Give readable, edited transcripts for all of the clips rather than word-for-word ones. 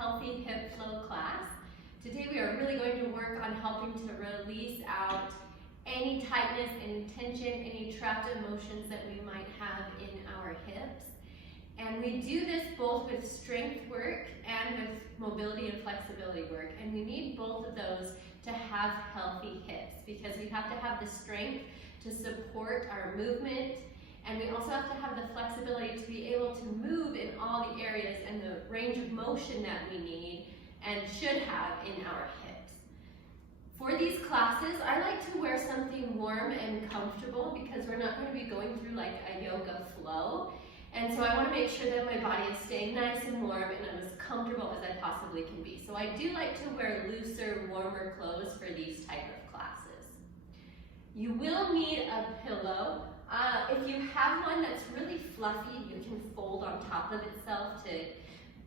Healthy Hip Flow class. Today we are really going to work on helping to release out any tightness, any tension, any trapped emotions that we might have in our hips. And we do this both with strength work and with mobility and flexibility work. And we need both of those to have healthy hips because we have to have the strength to support our movement, and we also have to have the flexibility to be able to move in all the areas and the range of motion that we need and should have in our hips. For these classes, I like to wear something warm and comfortable because we're not going to be going through like a yoga flow. And so I want to make sure that my body is staying nice and warm and I'm as comfortable as I possibly can be. So I do like to wear looser, warmer clothes for these type of classes. You will need a pillow. If you have one that's really fluffy, you can fold on top of itself to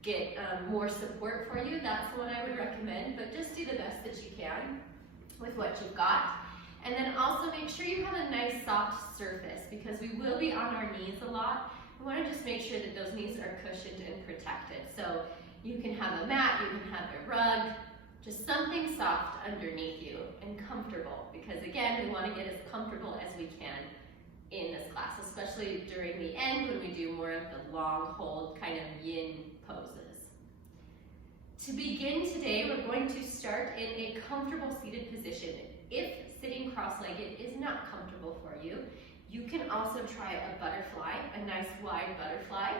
get more support for you. That's what I would recommend, but just do the best that you can with what you've got. And then also make sure you have a nice soft surface because we will be on our knees a lot. We want to just make sure that those knees are cushioned and protected. So you can have a mat, you can have a rug, just something soft underneath you and comfortable because again, we want to get as comfortable as we can in this class, especially during the end when we do more of the long hold kind of yin poses. To begin today, we're going to start in a comfortable seated position. If sitting cross-legged is not comfortable for you, you can also try a butterfly, a nice wide butterfly,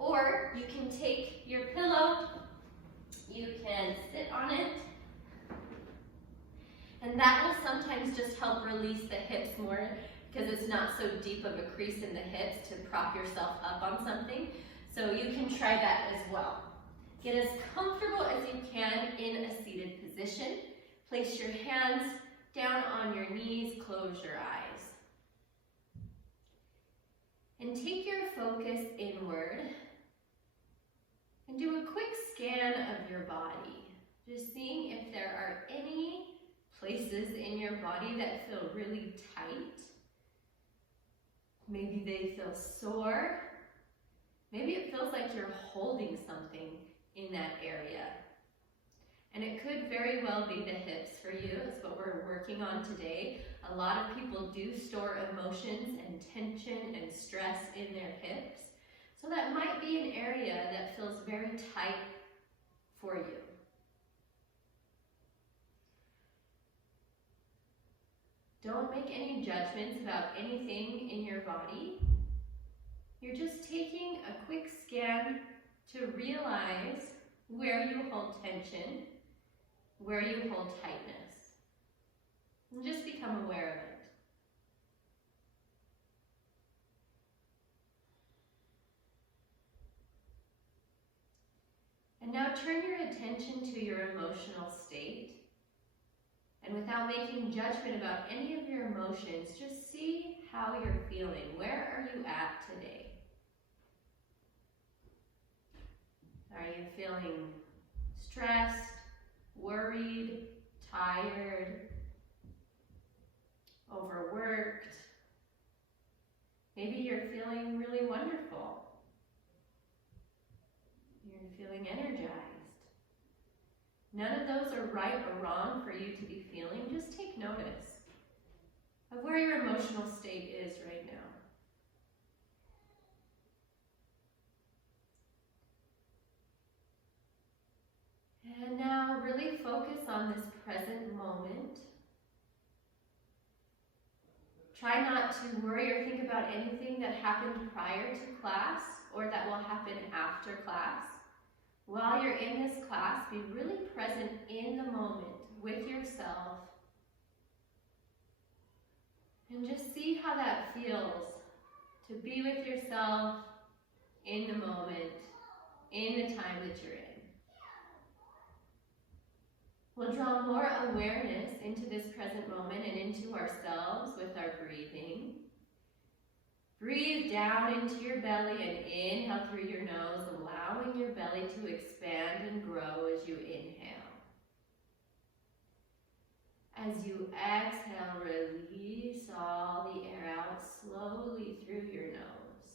or you can take your pillow, you can sit on it, and that will sometimes just help release the hips more because it's not so deep of a crease in the hips to prop yourself up on something. So you can try that as well. Get as comfortable as you can in a seated position. Place your hands down on your knees, close your eyes. And take your focus inward and do a quick scan of your body. Just seeing if there are any places in your body that feel really tight. Maybe they feel sore. Maybe it feels like you're holding something in that area. And it could very well be the hips for you. That's what we're working on today. A lot of people do store emotions and tension and stress in their hips. So that might be an area that feels very tight for you. Don't make any judgments about anything in your body. You're just taking a quick scan to realize where you hold tension, where you hold tightness, and just become aware of it. And now turn your attention to your emotional state. And without making judgment about any of your emotions, just see how you're feeling. Where are you at today? Are you feeling stressed, worried, tired, overworked? Maybe you're feeling really wonderful. You're feeling energized. None of those are right or wrong for you to be feeling. Just take notice of where your emotional state is right now. And now really focus on this present moment. Try not to worry or think about anything that happened prior to class or that will happen after class. While you're in this class, be really present in the moment with yourself and just see how that feels to be with yourself in the moment, in the time that you're in. We'll draw more awareness into this present moment and into ourselves with our breathing. Breathe down into your belly and inhale through your nose, allowing your belly to expand and grow as you inhale. As you exhale, release all the air out slowly through your nose.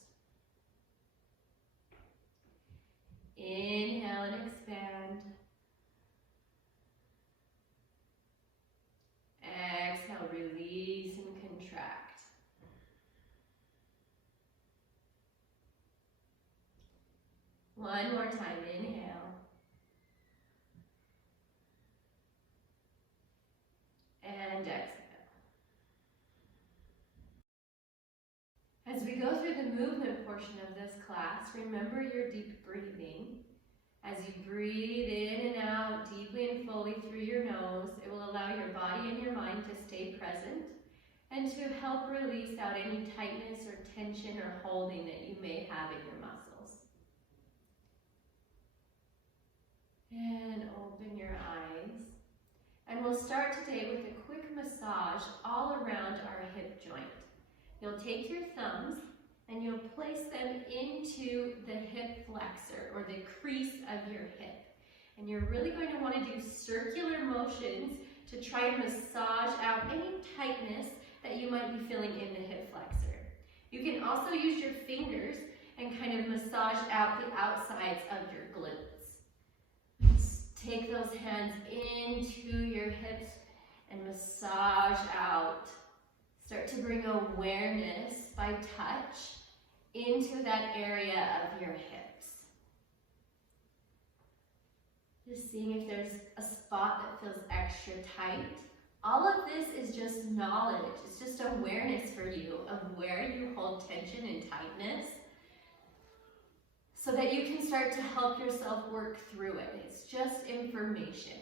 Inhale and expand. One more time, inhale. And exhale. As we go through the movement portion of this class, remember your deep breathing. As you breathe in and out deeply and fully through your nose, it will allow your body and your mind to stay present and to help release out any tightness or tension or holding that you may have in your muscles. And open your eyes. And we'll start today with a quick massage all around our hip joint. You'll take your thumbs and you'll place them into the hip flexor or the crease of your hip. And you're really going to want to do circular motions to try and massage out any tightness that you might be feeling in the hip flexor. You can also use your fingers and kind of massage out the outsides of your glutes. Just take those hands into your hips and massage out. Start to bring awareness by touch into that area of your hips. Just seeing if there's a spot that feels extra tight. All of this is just knowledge. It's just awareness for you of where you hold tension and tightness so that you can start to help yourself work through it. It's just information.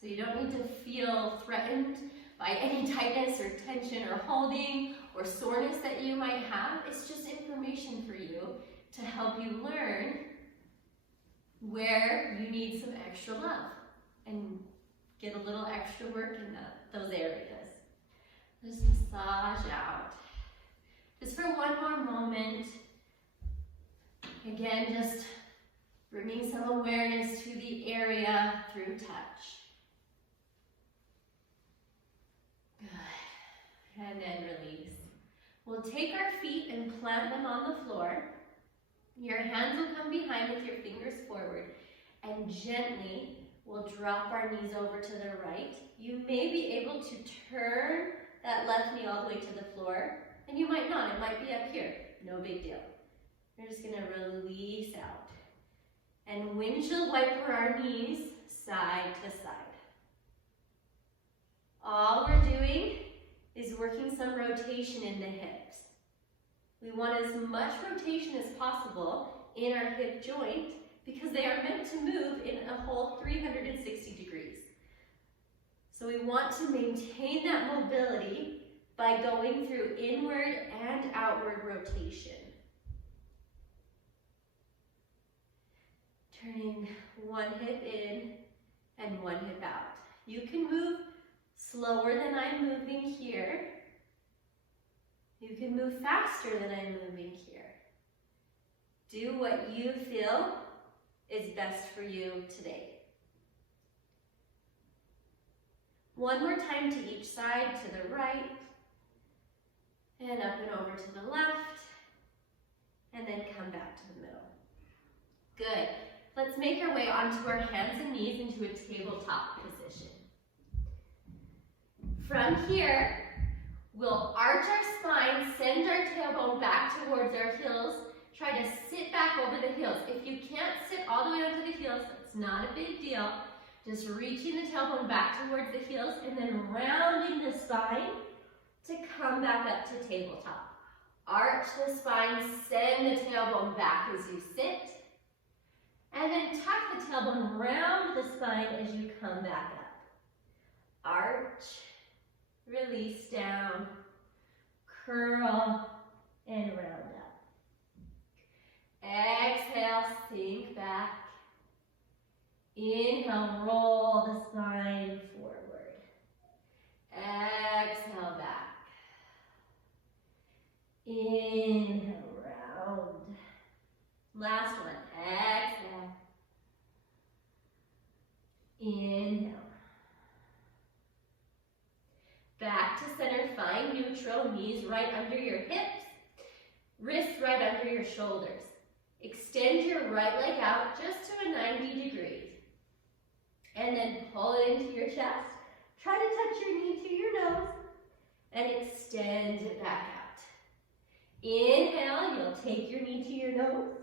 So you don't need to feel threatened by any tightness or tension or holding or soreness that you might have. It's just information for you to help you learn where you need some extra love and get a little extra work in those areas. Just massage out. Just for one more moment. Again, just bringing some awareness to the area through touch. Good. And then release. We'll take our feet and plant them on the floor. Your hands will come behind with your fingers forward, and gently we'll drop our knees over to the right. You may be able to turn that left knee all the way to the floor, and you might not. It might be up here. No big deal. We're just gonna release out. And windshield wiper our knees side to side. All we're doing is working some rotation in the hips. We want as much rotation as possible in our hip joint because they are meant to move in a whole 360 degrees. So we want to maintain that mobility by going through inward and outward rotation. Turning one hip in and one hip out. You can move slower than I'm moving here. You can move faster than I'm moving here. Do what you feel is best for you today. One more time to each side, to the right, and up and over to the left, and then come back to the middle. Good. Let's make our way onto our hands and knees into a tabletop position. From here, we'll arch our spine, send our tailbone back towards our heels, try to sit back over the heels. If you can't sit all the way onto the heels, that's not a big deal. Just reaching the tailbone back towards the heels and then rounding the spine to come back up to tabletop. Arch the spine, send the tailbone back as you sit, and then tuck the tailbone around the spine as you come back up. Arch, release down, curl, and round up. Exhale, sink back. Inhale, roll the spine forward. Exhale, back. Inhale, round. Last one, exhale. Inhale. Back to center, find neutral, knees right under your hips, wrists right under your shoulders. Extend your right leg out just to a 90 degrees. And then pull it into your chest. Try to touch your knee to your nose and extend it back out. Inhale, you'll take your knee to your nose.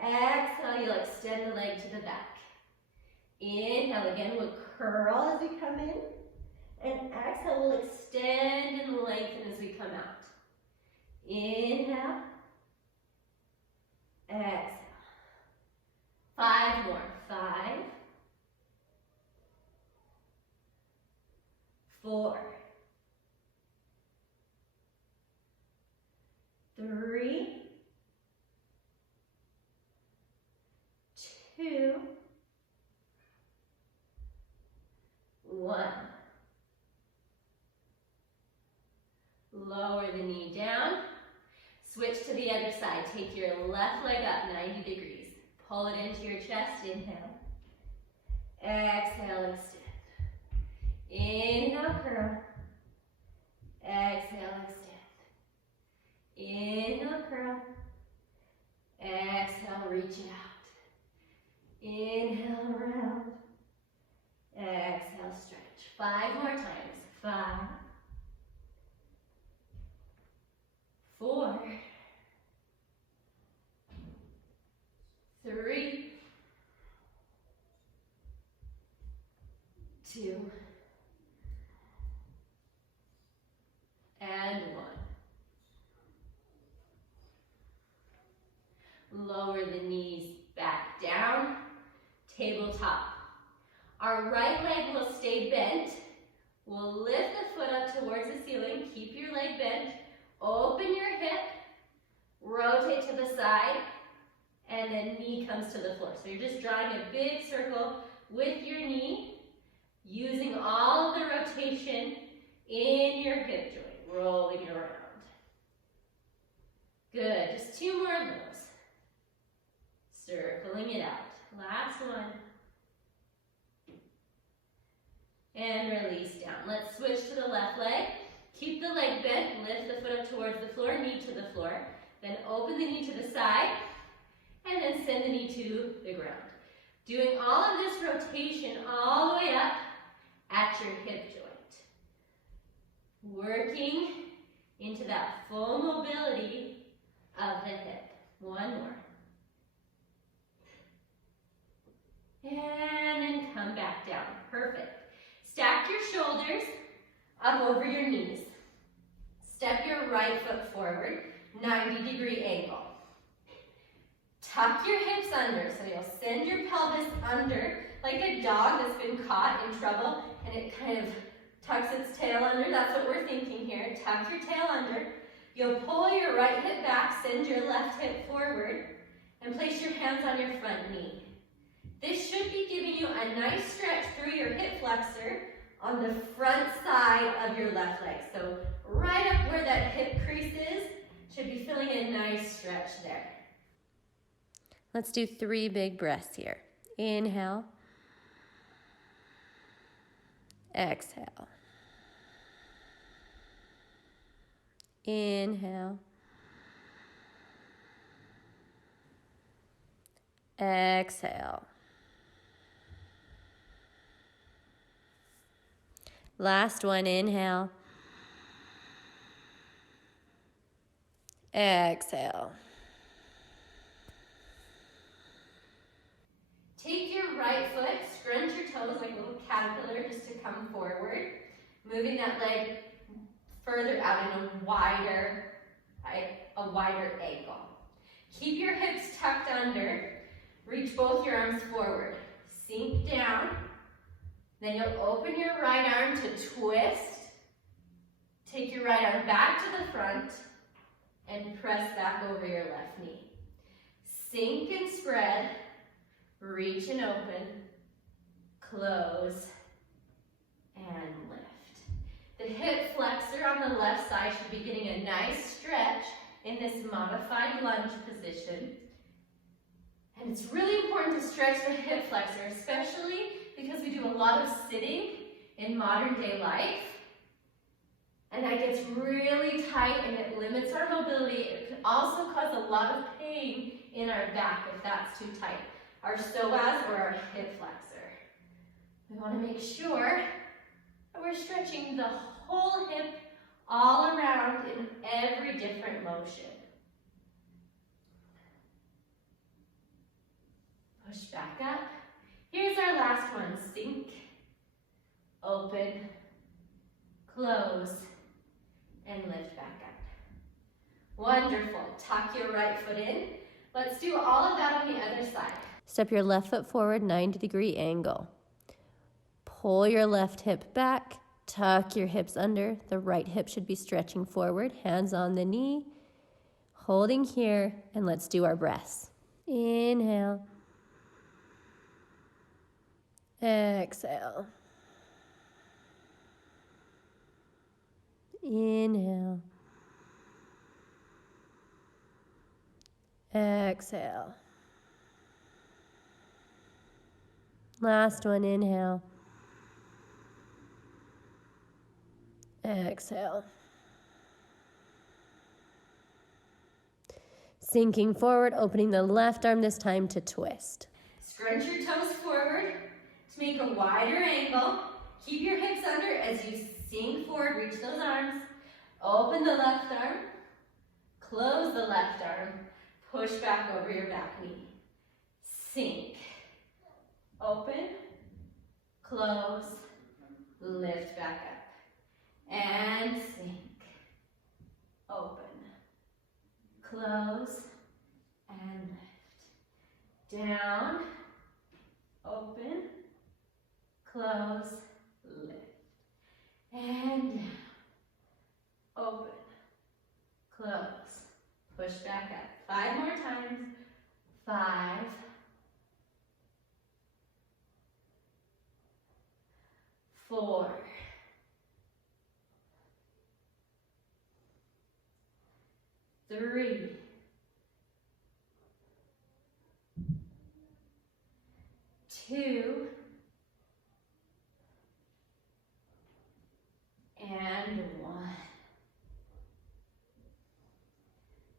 Exhale, you'll extend the leg to the back. Inhale, again, we'll curl as we come in. And exhale, we'll extend and lengthen as we come out. Inhale. Exhale. 5 more. 5. 4. 3. 2. 1. Lower the knee down. Switch to the other side. Take your left leg up 90 degrees. Pull it into your chest. Inhale. Exhale, extend. Inhale, curl. Exhale, extend. Inhale, curl. Exhale, reach it out. Inhale, round. Exhale, stretch. 5 more times. 5. 4. 3. 2. And 1. Lower the knees back down, tabletop. Our right leg will stay bent. We'll lift the foot up towards the ceiling. Keep your leg bent. Open your hip. Rotate to the side. And then knee comes to the floor. So you're just drawing a big circle with your knee, using all of the rotation in your hip joint, rolling it around. Good, just 2 more of those. Circling it out. Last one. And release down. Let's switch to the left leg. Keep the leg bent, lift the foot up towards the floor, knee to the floor. Then open the knee to the side, and then send the knee to the ground. Doing all of this rotation all the way up at your hip joint. Working into that full mobility of the hip. 1 more. And then come back down. Perfect. Stack your shoulders up over your knees. Step your right foot forward, 90-degree angle. Tuck your hips under, so you'll send your pelvis under like a dog that's been caught in trouble and it kind of tucks its tail under. That's what we're thinking here. Tuck your tail under. You'll pull your right hip back, send your left hip forward, and place your hands on your front knee. This should be giving you a nice stretch through your hip flexor on the front side of your left leg. So right up where that hip crease is, should be feeling a nice stretch there. Let's do 3 big breaths here. Inhale. Exhale. Inhale. Exhale. Last one, inhale. Exhale. Take your right foot, scrunch your toes like a little caterpillar just to come forward. Moving that leg further out in a wider angle. Keep your hips tucked under. Reach both your arms forward. Sink down. Then you'll open your right arm to twist. Take your right arm back to the front and press back over your left knee. Sink and spread. Reach and open. Close and lift. The hip flexor on the left side should be getting a nice stretch in this modified lunge position. And it's really important to stretch the hip flexor, especially because we do a lot of sitting in modern day life. And that gets really tight and it limits our mobility. It can also cause a lot of pain in our back if that's too tight. Our psoas or our hip flexor. We want to make sure that we're stretching the whole hip all around in every different motion. push back up. Here's our last one, sink, open, close, and lift back up. Wonderful, tuck your right foot in. Let's do all of that on the other side. Step your left foot forward, 90-degree angle. Pull your left hip back, tuck your hips under. The right hip should be stretching forward, hands on the knee, holding here, and let's do our breaths. Inhale. Exhale. Inhale. Exhale. Last one, inhale. Exhale. Sinking forward, opening the left arm this time to twist. Scrunch your toes forward to make a wider angle. Keep your hips under as you sink forward, reach those arms. Open the left arm, close the left arm, push back over your back knee. Sink. Open, close, lift back up. And sink. Open, close, and lift. Down, open, close, lift. And down, open, close, push back up. 5 more times. 5, 4, 3, 2, and 1.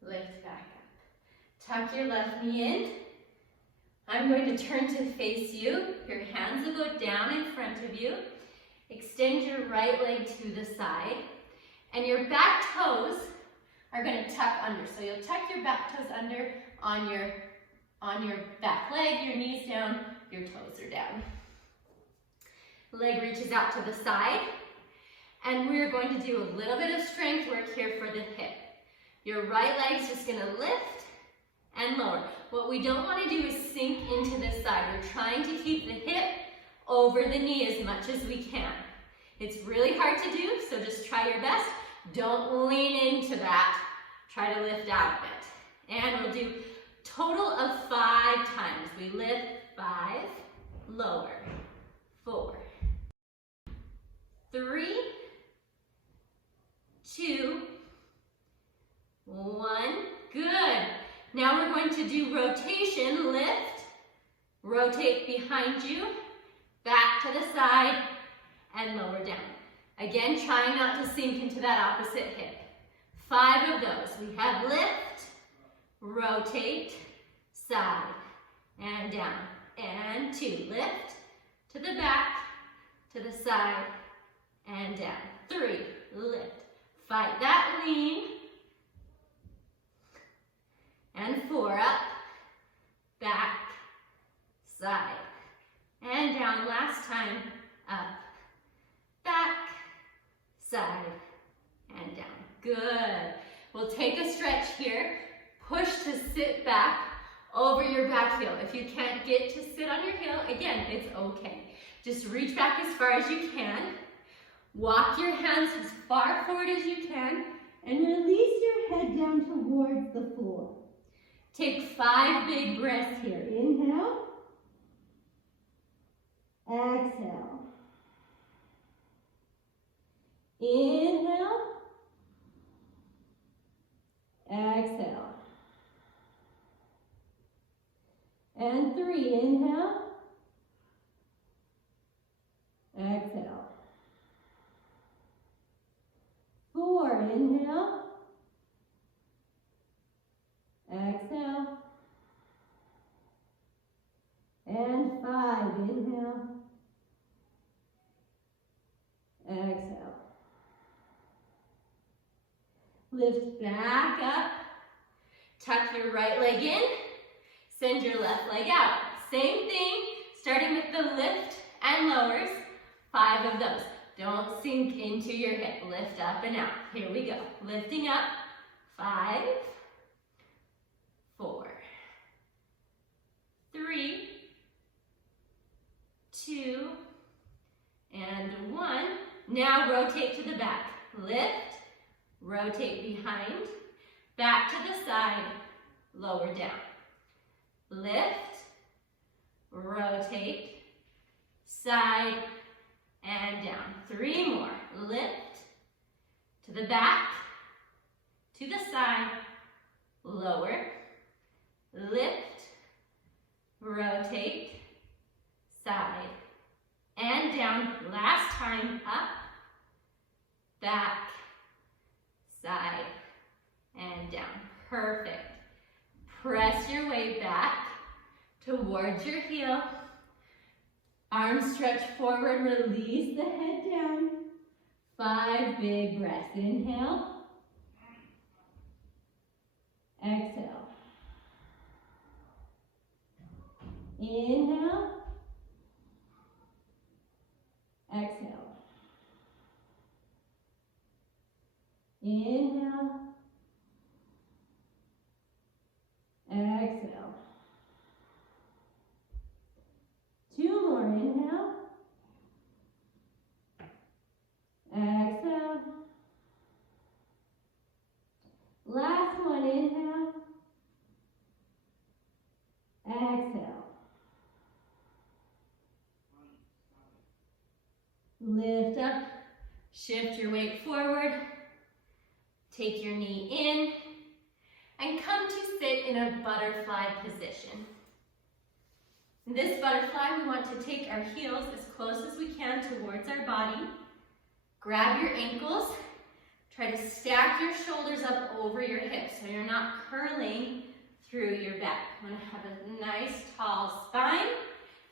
Lift back up. Tuck your left knee in. I'm going to turn to face you. Your hands will go down in front of you. Extend your right leg to the side. And your back toes are going to tuck under. So you'll tuck your back toes under on your back leg, your knees down, your toes are down. Leg reaches out to the side. And we're going to do a little bit of strength work here for the hip. Your right leg's just going to lift and lower. What we don't want to do is sink into this side. We're trying to keep the hip over the knee as much as we can. It's really hard to do, so just try your best. Don't lean into that. Try to lift out of it. And we'll do total of 5 times. We lift 5, lower, 4, 3, 2, 1. Good. Now we're going to do rotation, lift, rotate behind you, back to the side, and lower down. Again, trying not to sink into that opposite hip. 5 of those. We have lift, rotate, side, and down. And 2. Lift, to the back, to the side, and down. 3. Lift. Fight that lean. And 4, up, back, side, and down. Last time, up, back, side, and down. Good. We'll take a stretch here. Push to sit back over your back heel. If you can't get to sit on your heel, again, it's okay. Just reach back as far as you can. Walk your hands as far forward as you can, and release your head down towards the floor. Take 5 big breaths here. Inhale. Exhale. Inhale. Exhale. And 3. Inhale. Exhale. 4. Inhale. Exhale. And 5. Inhale. Exhale. Lift back up. Tuck your right leg in. Send your left leg out. Same thing, starting with the lift and lowers, 5 of those. Don't sink into your hip. Lift up and out. Here we go. Lifting up, 5, 4, 3, 2, and 1. Now rotate to the back. Lift, rotate behind, back to the side, lower down. Lift, rotate, side, and down. 3 more. Lift, to the back, to the side, lower, lift, rotate, side, and down. Last time, up, back, side, and down. Perfect. Press your way back towards your heel. Arms stretch forward, release the head down. 5 big breaths. Inhale. Exhale. Inhale. Exhale. Inhale. Exhale. 2 more. Inhale. Exhale. Last one. Inhale. Exhale. Lift up. Shift your weight forward. Take your knee in. And come to sit in a butterfly position. In this butterfly, we want to take our heels as close as we can towards our body. Grab your ankles. Try to stack your shoulders up over your hips so you're not curling through your back. You want to have a nice tall spine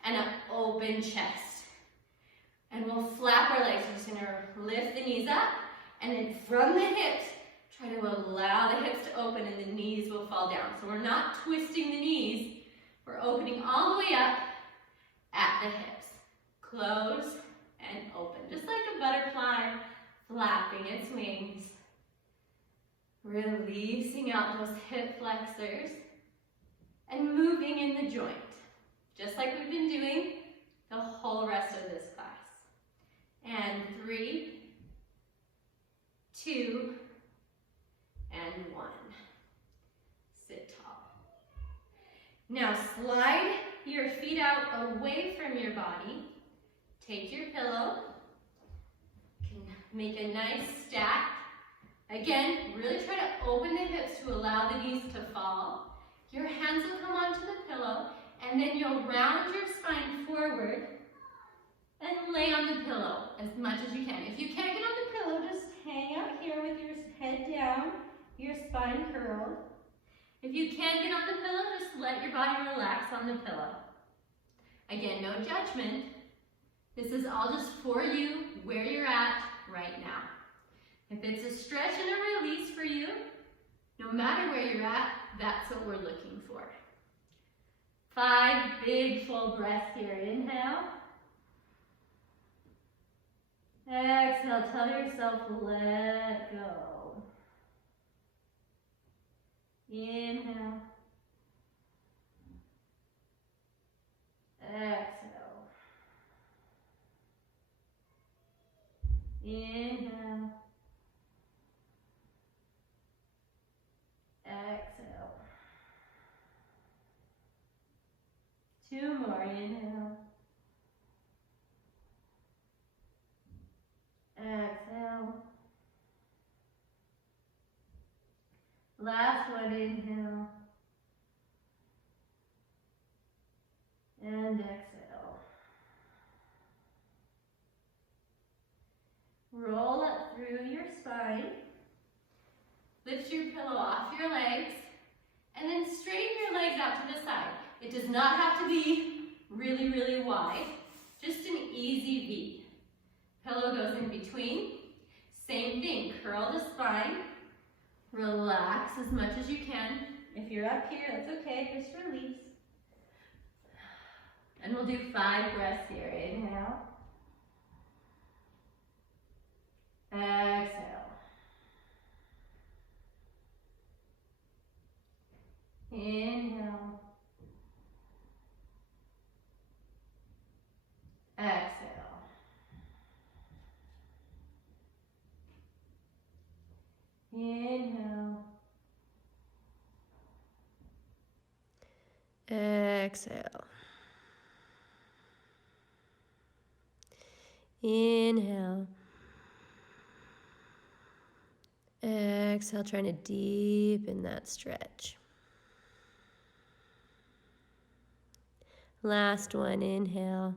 and an open chest. And we'll flap our legs. We're just going to lift the knees up, and then from the hips, try to allow the hips to open and the knees will fall down. So we're not twisting the knees. We're opening all the way up at the hips. Close and open. Just like a butterfly flapping its wings. Releasing out those hip flexors and moving in the joint. Just like we've been doing the whole rest of this class. And 3, 2, and 1. Sit tall. Now slide your feet out away from your body. Take your pillow. You can make a nice stack. Again, really try to open the hips to allow the knees to fall. Your hands will come onto the pillow, and then you'll round your spine forward and lay on the pillow as much as you can. If you can't get on the pillow, just hang out here with your head down, your spine curled. If you can't get on the pillow, just let your body relax on the pillow. Again, no judgment. This is all just for you, where you're at right now. If it's a stretch and a release for you, no matter where you're at, that's what we're looking for. 5 big full breaths here. Inhale. Exhale, tell yourself, let go. Inhale. Exhale. Inhale. Exhale. 2 more. Inhale. Exhale. Last one. Inhale. And exhale. Roll up through your spine. Lift your pillow off your legs. And then straighten your legs out to the side. It does not have to be really, really wide. Just an easy V. Pillow goes in between. Same thing, curl the spine. Relax as much as you can. If you're up here, that's okay, just release. And we'll do 5 breaths here. Inhale. Exhale. Inhale. Exhale. Inhale. Exhale. Inhale. Exhale, trying to deepen that stretch. Last one, inhale.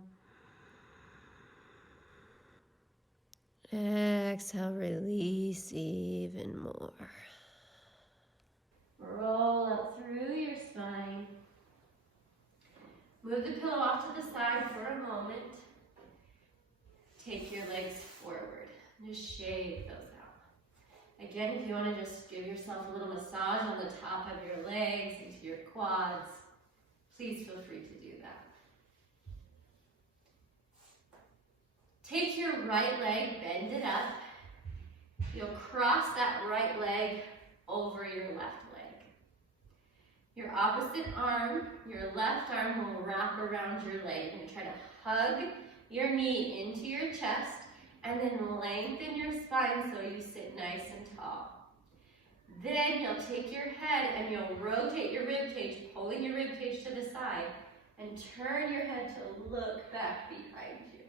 Exhale, release even more. Roll up through your spine. Move the pillow off to the side for a moment. Take your legs forward. Just shake those out. Again, if you want to just give yourself a little massage on the top of your legs, into your quads, please feel free to do that. Take your right leg, bend it up. You'll cross that right leg over your left leg. Your opposite arm, your left arm will wrap around your leg. And try to hug your knee into your chest and then lengthen your spine so you sit nice and tall. Then you'll take your head and you'll rotate your rib cage, pulling your rib cage to the side, and turn your head to look back behind you.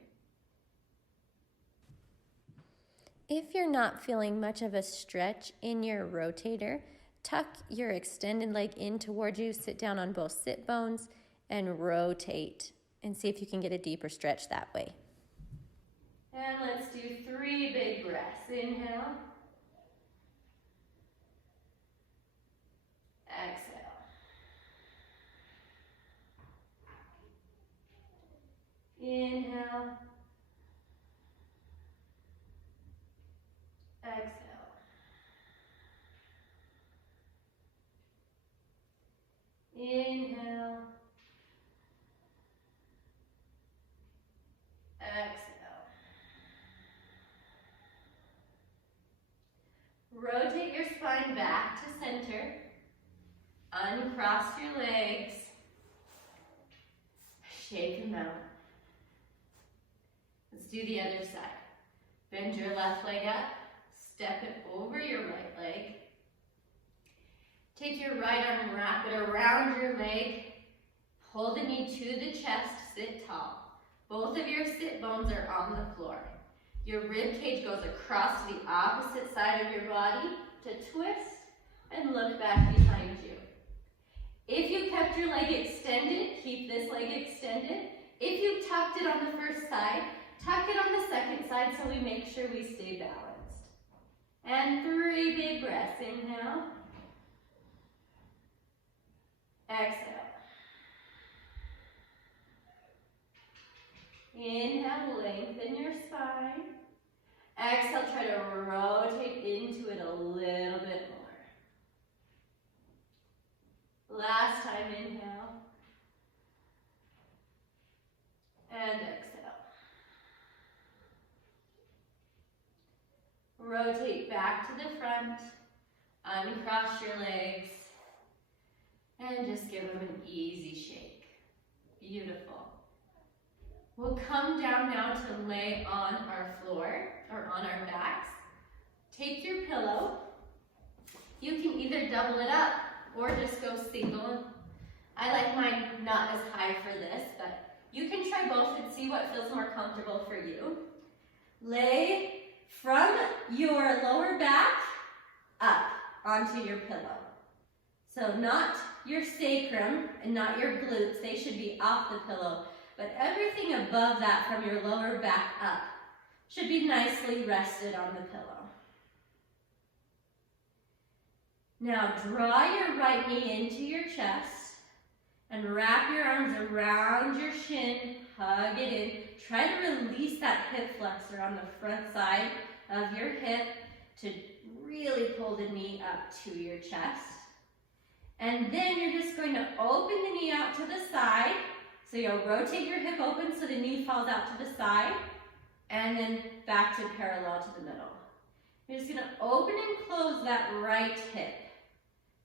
If you're not feeling much of a stretch in your rotator, tuck your extended leg in towards you, sit down on both sit bones, and rotate. And see if you can get a deeper stretch that way. And let's do 3 big breaths. Inhale. Exhale. Inhale. Exhale. Inhale. Exhale. Rotate your spine back to center. Uncross your legs. Shake them out. Let's do the other side. Bend your left leg up. Step it over your right leg. Take your right arm, wrap it around your leg. Pull the knee to the chest, sit tall. Both of your sit bones are on the floor. Your rib cage goes across to the opposite side of your body to twist and look back behind you. If you kept your leg extended, keep this leg extended. If you tucked it on the first side, tuck it on the second side so we make sure we stay balanced. And 3 big breaths. Inhale. Exhale. Inhale, lengthen your spine. Exhale, try to rotate into it a little bit more. Last time, inhale. And exhale. Rotate back to the front. Uncross your legs. And just give them an easy shake. Beautiful. We'll come down now to lay on our floor or on our backs. Take your pillow. You can either double it up or just go single. I like mine not as high for this, but you can try both and see what feels more comfortable for you. Lay from your lower back up onto your pillow. So not your sacrum and not your glutes, they should be off the pillow. But everything above that from your lower back up should be nicely rested on the pillow. Now draw your right knee into your chest and wrap your arms around your shin, hug it in. Try to release that hip flexor on the front side of your hip to really pull the knee up to your chest. And then you're just going to open the knee out to the side, So you'll rotate your hip open so the knee falls out to the side, and then back to parallel to the middle. You're just gonna open and close that right hip,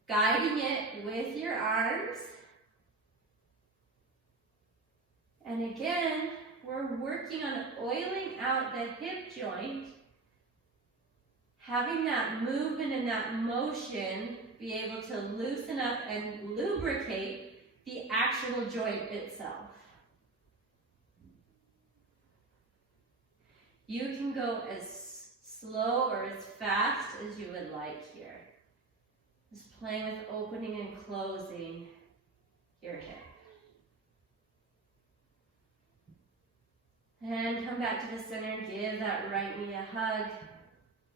guiding it with your arms. And again, we're working on oiling out the hip joint, having that movement and that motion be able to loosen up and lubricate the actual joint itself. You can go as slow or as fast as you would like here. Just playing with opening and closing your hip. And come back to the center, give that right knee a hug,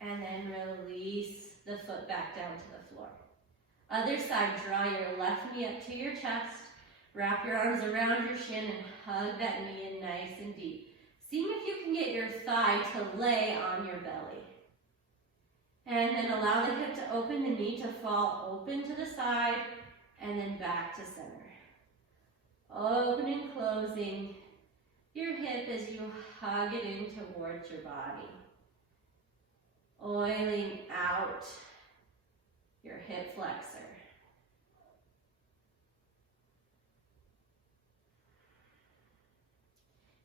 and then release the foot back down to the floor. Other side, draw your left knee up to your chest, wrap your arms around your shin and hug that knee in nice and deep. Seeing if you can get your thigh to lay on your belly. And then allow the hip to open, the knee to fall open to the side, and then back to center. Open and closing your hip as you hug it in towards your body. Oiling out your hip flexor.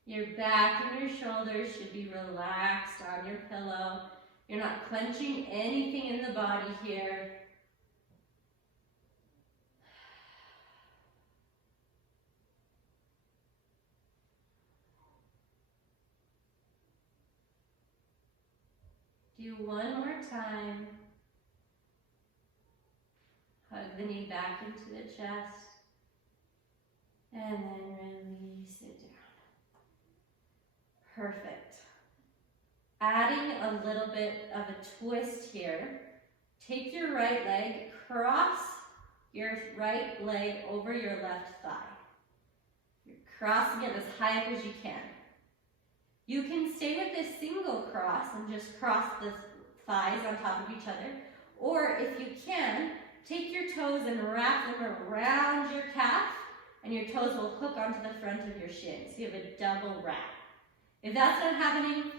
Your back and your shoulders should be relaxed on your pillow. You're not clenching anything in the body here. Do one more time. Hug the knee back into the chest. And then release it down. Perfect. Adding a little bit of a twist here. Take your right leg, cross your right leg over your left thigh. You're crossing it as high up as you can. You can stay with this single cross and just cross the thighs on top of each other. Or if you can, take your toes and wrap them around your calf, and your toes will hook onto the front of your shin. So you have a double wrap. If that's not happening,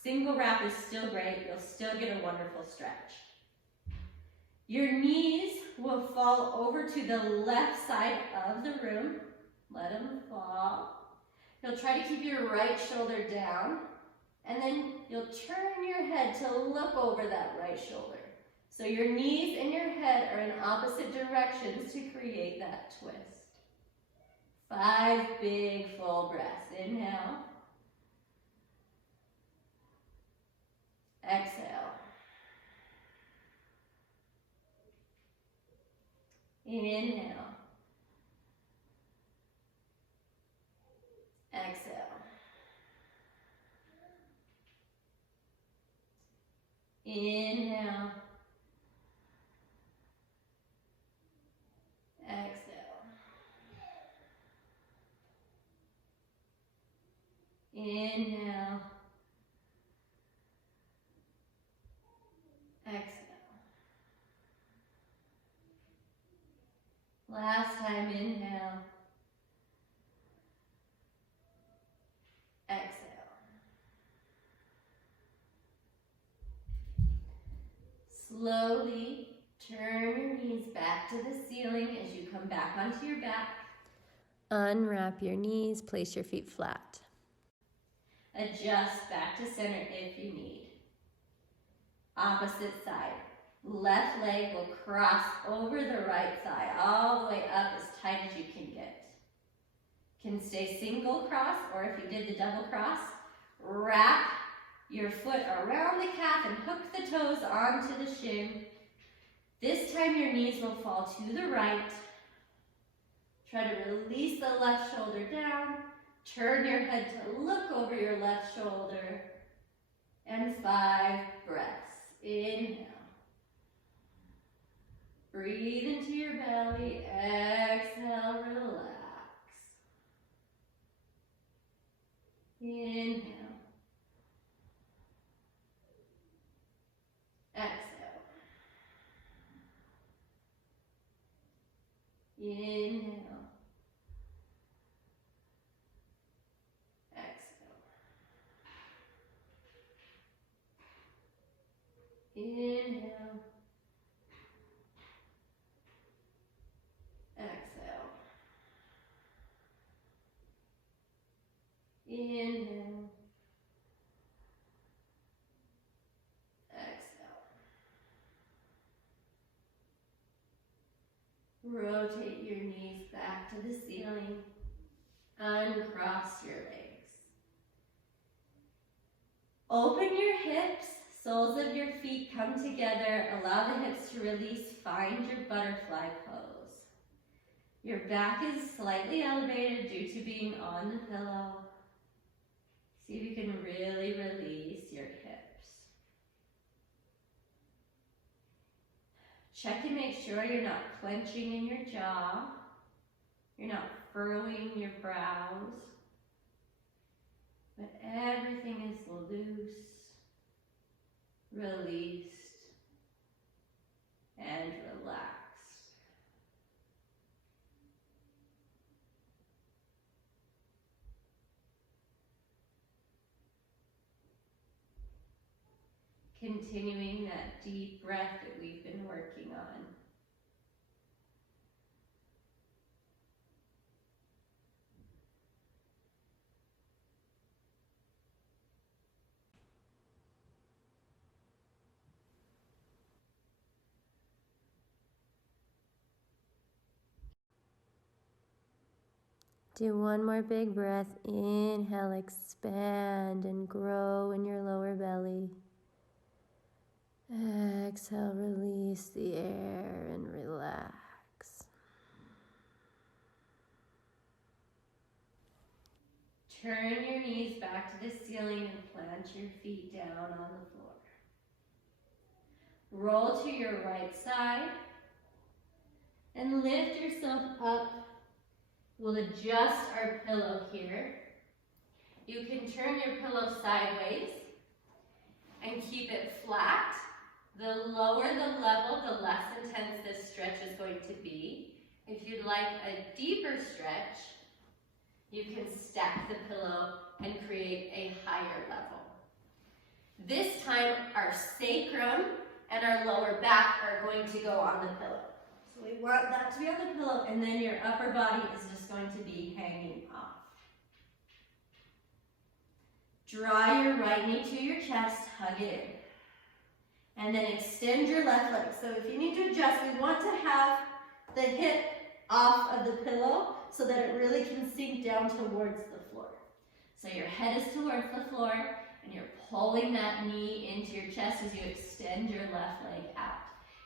single wrap is still great. You'll still get a wonderful stretch. Your knees will fall over to the left side of the room. Let them fall. You'll try to keep your right shoulder down, and then you'll turn your head to look over that right shoulder. So your knees and your head are in opposite directions to create that twist. 5 big full breaths. Inhale. Exhale. Inhale. Exhale. Inhale. Exhale. Inhale. Exhale. Last time, inhale. Exhale. Slowly turn your knees back to the ceiling as you come back onto your back. Unwrap your knees, place your feet flat. Adjust back to center if you need. Opposite side. Left leg will cross over the right thigh, all the way up as tight as you can get. Can stay single cross, or if you did the double cross, wrap your foot around the calf and hook the toes onto the shin. This time your knees will fall to the right. Try to release the left shoulder down. Turn your head to look over your left shoulder. And 5 breaths. Inhale. Breathe into your belly. Exhale, relax. Inhale. Exhale. Inhale. Inhale. Exhale. Inhale. Exhale. Rotate your knees back to the ceiling. Uncross your legs. Open your hips. Soles of your feet come together. Allow the hips to release. Find your butterfly pose. Your back is slightly elevated due to being on the pillow. See if you can really release your hips. Check and make sure you're not clenching in your jaw. You're not furrowing your brows. But everything is loose, released, and relaxed. Continuing that deep breath that we've been working on. Do one more big breath. Inhale, expand and grow in your lower belly. Exhale, release the air and relax. Turn your knees back to the ceiling and plant your feet down on the floor. Roll to your right side and lift yourself up. We'll adjust our pillow here. You can turn your pillow sideways and keep it flat. The lower the level, the less intense this stretch is going to be. If you'd like a deeper stretch, you can stack the pillow and create a higher level. This time, our sacrum and our lower back are going to go on the pillow. So we want that to be on the pillow, and then your upper body is just going to be hanging off. Draw your right knee to your chest, hug it in. And then extend your left leg. So if you need to adjust, we want to have the hip off of the pillow so that it really can sink down towards the floor. So your head is towards the floor, and you're pulling that knee into your chest as you extend your left leg out.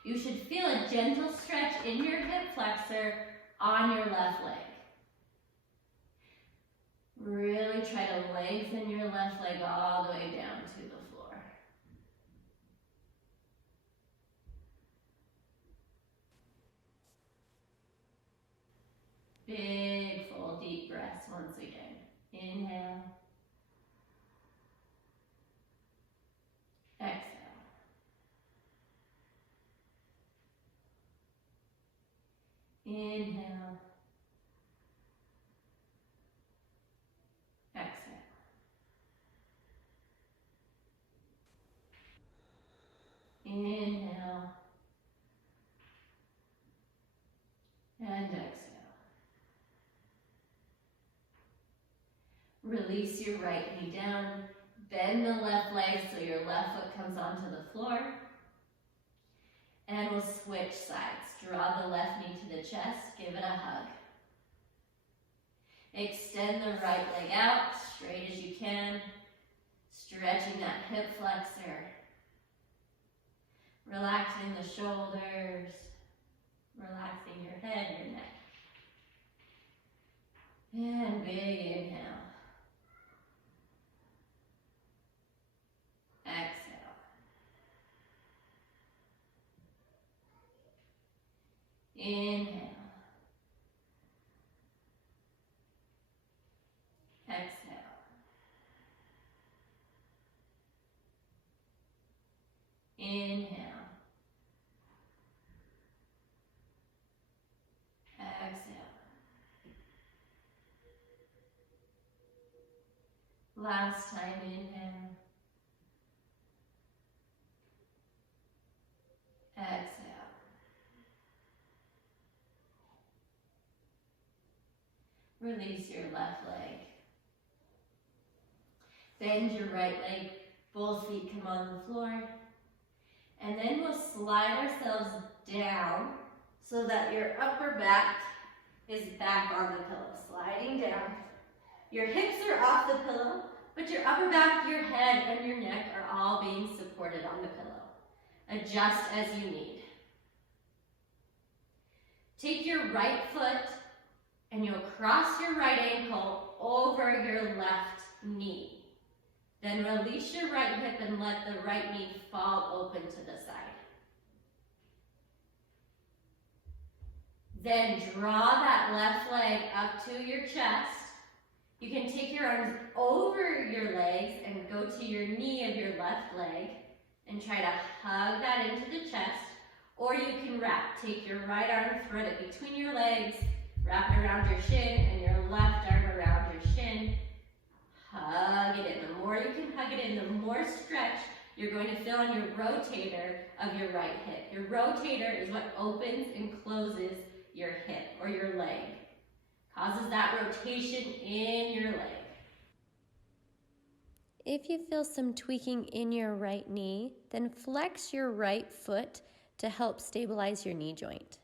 You should feel a gentle stretch in your hip flexor on your left leg. Really try to lengthen your left leg all the way down to the floor. Big, full, deep breaths once again. Inhale. Exhale. Inhale. Exhale. Inhale. And exhale. Release your right knee down. Bend the left leg so your left foot comes onto the floor. And we'll switch sides. Draw the left knee to the chest. Give it a hug. Extend the right leg out, straight as you can. Stretching that hip flexor. Relaxing the shoulders. Relaxing your head, your neck. And big inhale. Exhale. Inhale. Exhale. Inhale. Exhale. Last time, inhale. Release your left leg. Bend your right leg. Both feet come on the floor. And then we'll slide ourselves down so that your upper back is back on the pillow. Sliding down. Your hips are off the pillow, but your upper back, your head, and your neck are all being supported on the pillow. Adjust as you need. Take your right foot and you'll cross your right ankle over your left knee. Then release your right hip and let the right knee fall open to the side. Then draw that left leg up to your chest. You can take your arms over your legs and go to your knee of your left leg and try to hug that into the chest. Or you can wrap. Take your right arm, thread it between your legs, wrap it around your shin, and your left arm around your shin. Hug it in. The more you can hug it in, the more stretch you're going to feel on your rotator of your right hip. Your rotator is what opens and closes your hip or your leg. Causes that rotation in your leg. If you feel some tweaking in your right knee, then flex your right foot to help stabilize your knee joint.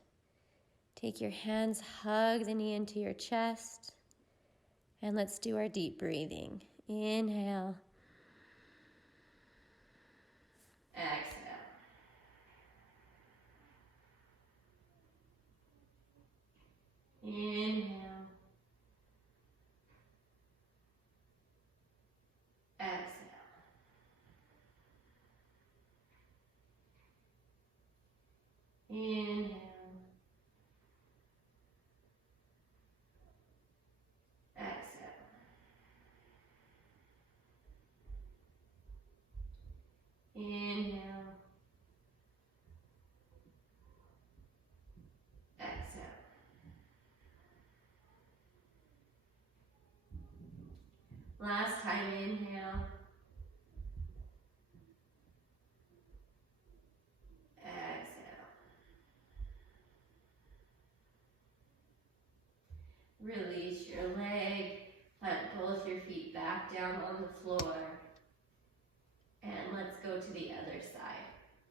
Take your hands, hug the knee into your chest, and let's do our deep breathing. Inhale. Exhale. Inhale. Exhale. Inhale. Exhale. Inhale. Exhale. Last time, inhale. Exhale. Release your leg. Plant both your feet back down on the floor. And let's go to the other side.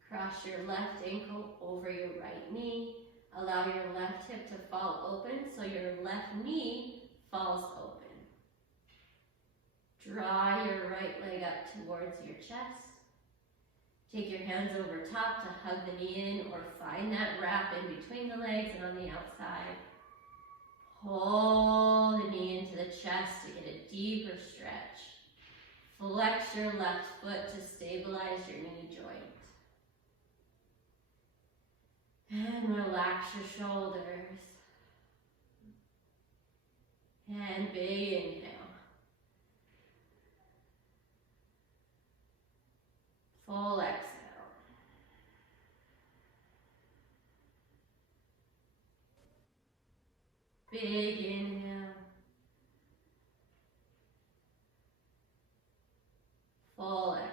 Cross your left ankle over your right knee. Allow your left hip to fall open so your left knee falls open. Draw your right leg up towards your chest. Take your hands over top to hug the knee in or find that wrap in between the legs and on the outside. Pull the knee into the chest to get a deeper stretch. Flex your left foot to stabilize your knee joint. And relax your shoulders. And big inhale. Full exhale. Big inhale. Full exhale.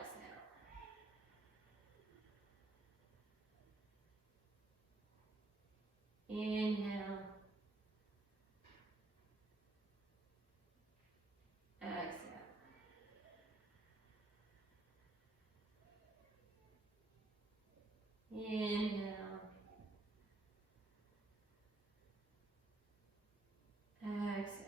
Inhale. Exhale. Inhale. Exhale.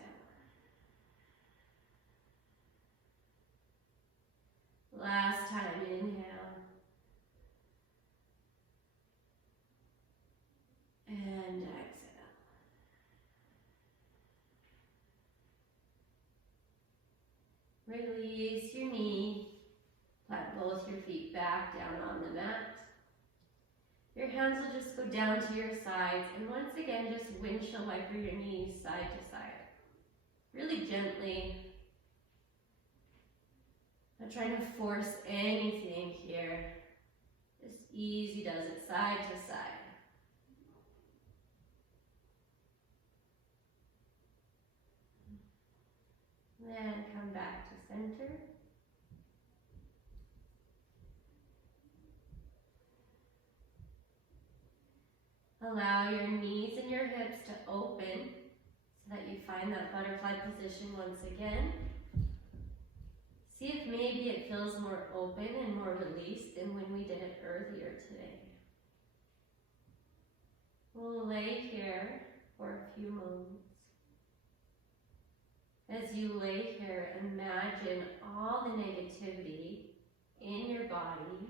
Last time, inhale. And exhale. Release your knee. Plant both your feet back down on the mat. Your hands will just go down to your sides, and once again, just windshield wiper your knees side to side. Really gently. Not trying to force anything here. Just easy does it, side to side. Then come back to center. Allow your knees and your hips to open so that you find that butterfly position once again. See if maybe it feels more open and more released than when we did it earlier today. We'll lay here for a few moments. As you lay here, imagine all the negativity in your body,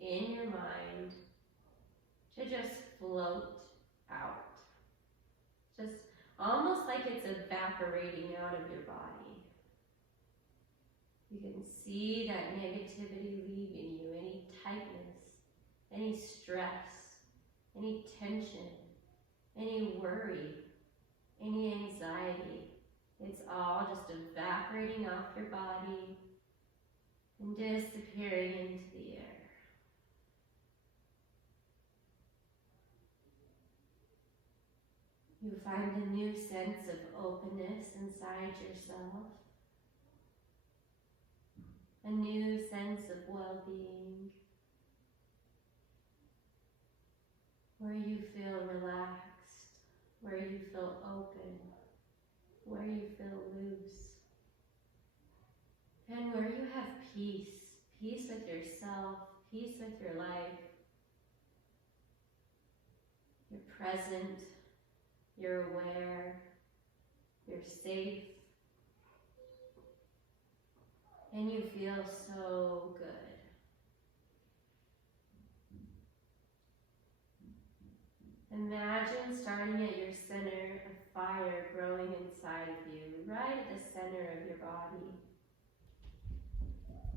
in your mind, to just float out. Just almost like it's evaporating out of your body. You can see that negativity leaving you, any tightness, any stress, any tension, any worry, any anxiety. It's all just evaporating off your body and disappearing into the air. You find a new sense of openness inside yourself, a new sense of well-being, where you feel relaxed, where you feel open, where you feel loose, and where you have peace, peace with yourself, peace with your life. You're present, you're aware, you're safe, and you feel so good. Imagine starting at your center, a fire growing inside of you, right at the center of your body.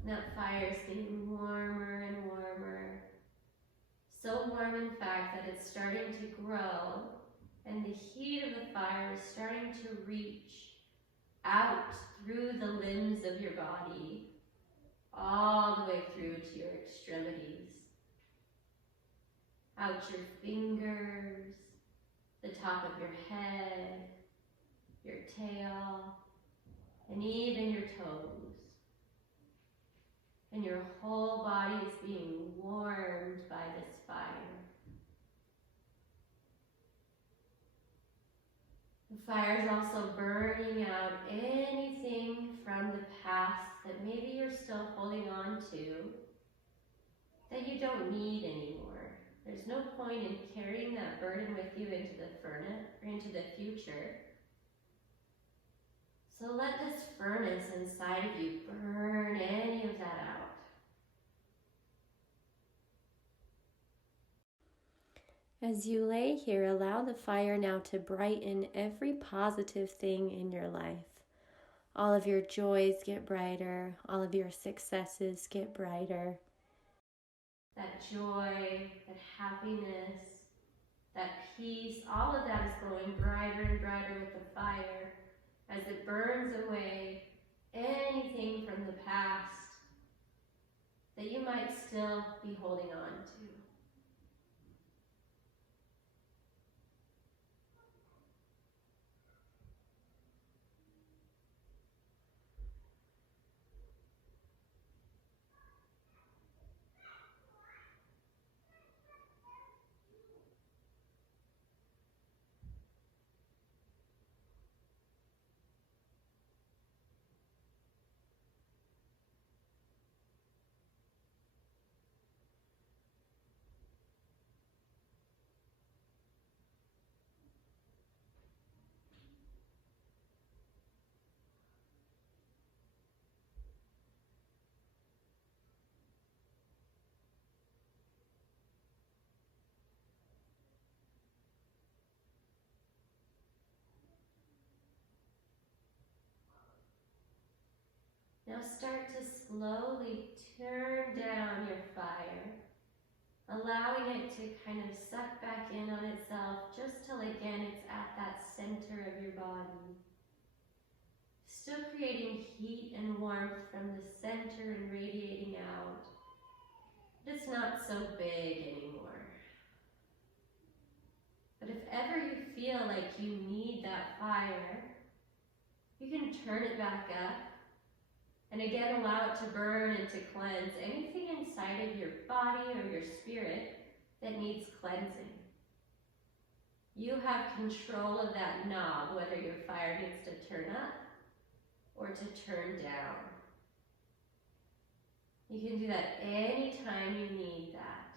And that fire is getting warmer and warmer. So warm, in fact, that it's starting to grow, and the heat of the fire is starting to reach out through the limbs of your body, all the way through to your extremities. Out your fingers, the top of your head, your tail, and even your toes. And your whole body is being warmed by this fire. The fire is also burning out anything from the past that maybe you're still holding on to that you don't need anymore. There's no point in carrying that burden with you into the furnace or into the future. So let this furnace inside of you burn any of that out. As you lay here, allow the fire now to brighten every positive thing in your life. All of your joys get brighter. All of your successes get brighter. That joy, that happiness, that peace, all of that is growing brighter and brighter with the fire as it burns away anything from the past that you might still be holding on to. Now start to slowly turn down your fire, allowing it to kind of suck back in on itself just till again it's at that center of your body. Still creating heat and warmth from the center and radiating out. But it's not so big anymore. But if ever you feel like you need that fire, you can turn it back up. And again, allow it to burn and to cleanse anything inside of your body or your spirit that needs cleansing. You have control of that knob, whether your fire needs to turn up or to turn down. You can do that anytime you need that.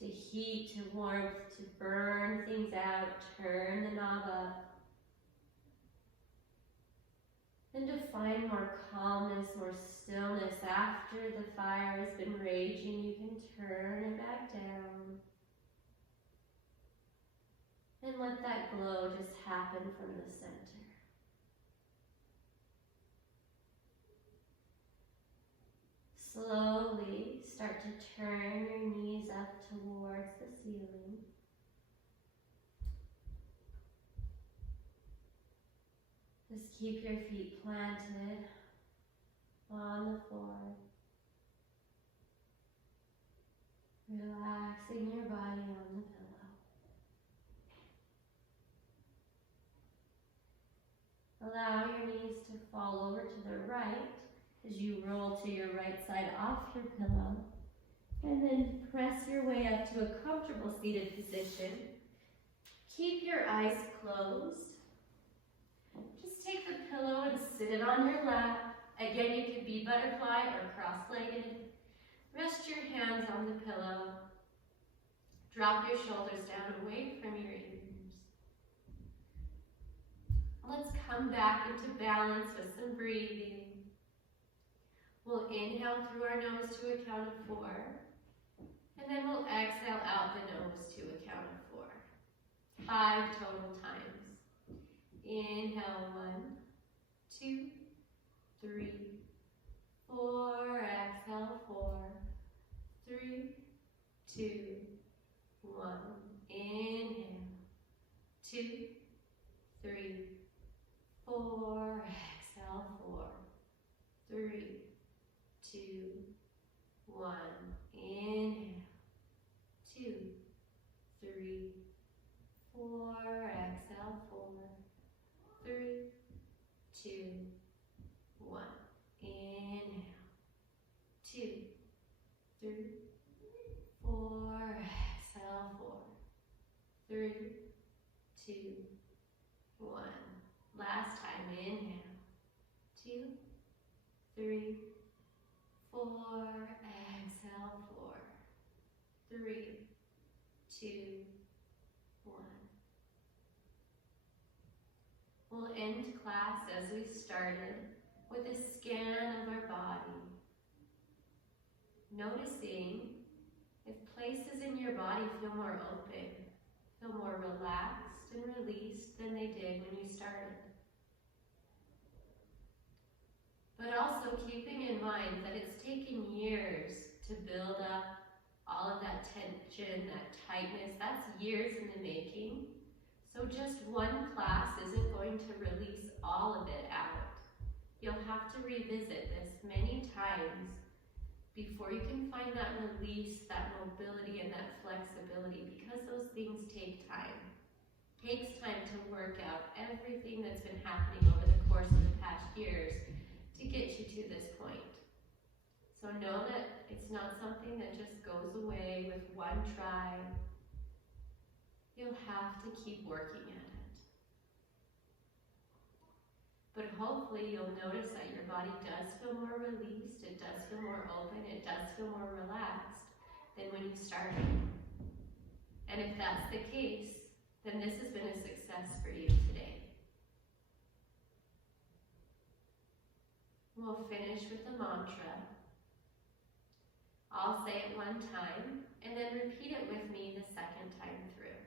To heat, to warmth, to burn things out, turn the knob up. And to find more calmness, more stillness after the fire has been raging, you can turn it back down. And let that glow just happen from the center. Slowly start to turn your knees up towards the ceiling. Just keep your feet planted on the floor. Relaxing your body on the pillow. Allow your knees to fall over to the right as you roll to your right side off your pillow. And then press your way up to a comfortable seated position. Keep your eyes closed. Just take the pillow and sit it on your lap. Again, you could be butterfly or cross-legged. Rest your hands on the pillow. Drop your shoulders down away from your ears. Let's come back into balance with some breathing. We'll inhale through our nose to a count of 4. And then we'll exhale out the nose to a count of 4. 5 total times. Inhale, 1, 2, 3, 4. Exhale, 4, 3, 2, 1. Inhale, 2, 3, 4. Exhale, 4, 3, 2, 1. Inhale, 2, 3, 4. Exhale, 4, 3, 2, 1. Inhale, 2, 3, 4. Exhale, 4, 3, 2, 1. Last time. Inhale, 2, 3, 4. Exhale, 4, 3, 2, 1. We'll end class as we started with a scan of our body. Noticing if places in your body feel more open, feel more relaxed and released than they did when you started. But also keeping in mind that it's taken years to build up all of that tension, that tightness. That's years in the making. So just one class isn't going to release all of it out. You'll have to revisit this many times before you can find that release, that mobility, and that flexibility, because those things take time. It takes time to work out everything that's been happening over the course of the past years to get you to this point. So know that it's not something that just goes away with one try. You'll have to keep working at it. But hopefully you'll notice that your body does feel more released, it does feel more open, it does feel more relaxed than when you started. And if that's the case, then this has been a success for you today. We'll finish with the mantra. I'll say it one time, and then repeat it with me the second time through.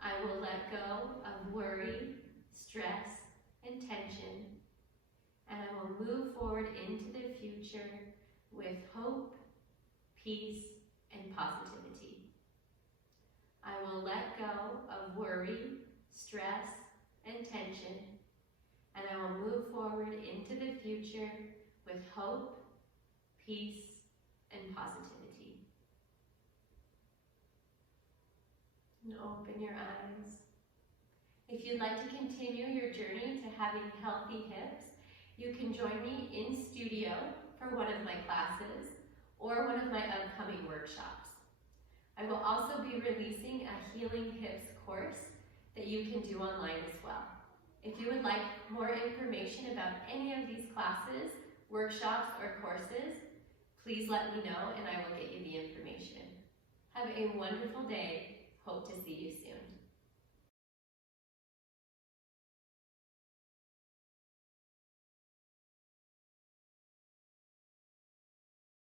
I will let go of worry, stress, and tension, and I will move forward into the future with hope, peace, and positivity. I will let go of worry, stress, and tension, and I will move forward into the future with hope, peace, and positivity. And open your eyes. If you'd like to continue your journey to having healthy hips, you can join me in studio for one of my classes or one of my upcoming workshops. I will also be releasing a Healing Hips course that you can do online as well. If you would like more information about any of these classes, workshops, or courses, please let me know and I will get you the information. Have a wonderful day. Hope to see you soon.